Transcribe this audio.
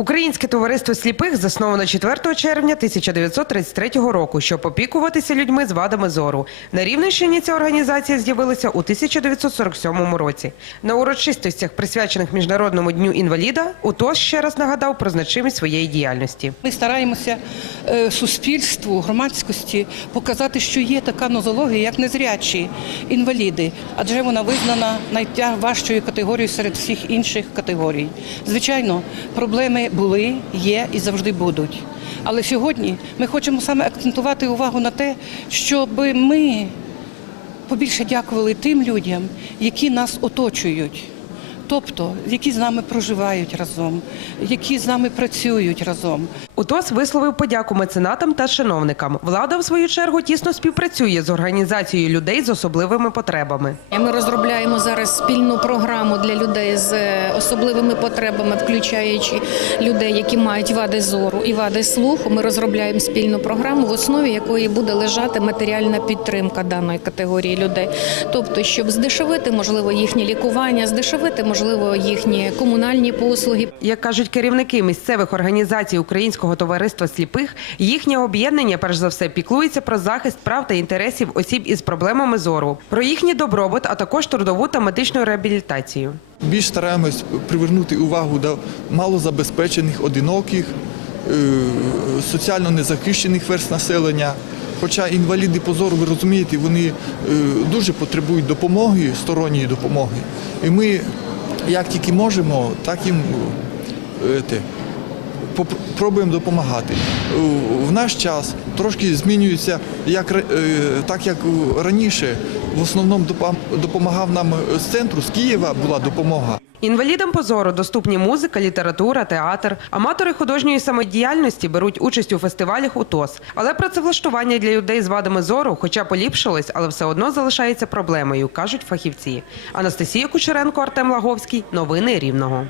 Українське товариство сліпих засновано 4 червня 1933 року, щоб опікуватися людьми з вадами зору. На Рівненщині ця організація з'явилася у 1947 році. На урочистостях, присвячених Міжнародному дню інваліда, УТОС ще раз нагадав про значимість своєї діяльності. Ми стараємося е, суспільству, громадськості показати, що є така нозологія, як незрячі інваліди, адже вона визнана найважчою категорією серед всіх інших категорій. Звичайно, проблеми були, є і завжди будуть. Але сьогодні ми хочемо саме акцентувати увагу на те, щоб ми побільше дякували тим людям, які нас оточують. Тобто, які з нами проживають разом, які з нами працюють разом. УТОС висловив подяку меценатам та чиновникам. Влада, в свою чергу, тісно співпрацює з організацією людей з особливими потребами. Ми розробляємо зараз спільну програму для людей з е, особливими потребами, включаючи людей, які мають вади зору і вади слуху. Ми розробляємо спільну програму, в основі якої буде лежати матеріальна підтримка даної категорії людей. Тобто, щоб здешевити можливо їхнє лікування, здешевити можливо їхні комунальні послуги. Як кажуть керівники місцевих організацій Українського товариства сліпих, їхнє об'єднання перш за все піклується про захист прав та інтересів осіб із проблемами зору, про їхній добробут, а також трудову та медичну реабілітацію. Більш стараємось привернути увагу до малозабезпечених, одиноких, е, соціально незахищених верст населення. Хоча інваліди по зору, ви розумієте, вони е, дуже потребують допомоги, сторонньої допомоги. І ми, як тільки можемо, так їм е, те, пробуємо допомагати. Е, В наш час трошки змінюється, як, е, так як раніше, в основному допомагав нам з центру, з Києва була допомога. Інвалідам по зору доступні музика, література, театр. Аматори художньої самодіяльності беруть участь у фестивалях УТОС. Але працевлаштування для людей з вадами зору, хоча поліпшилось, але все одно залишається проблемою, кажуть фахівці. Анастасія Кучеренко, Артем Лаговський. Новини Рівного.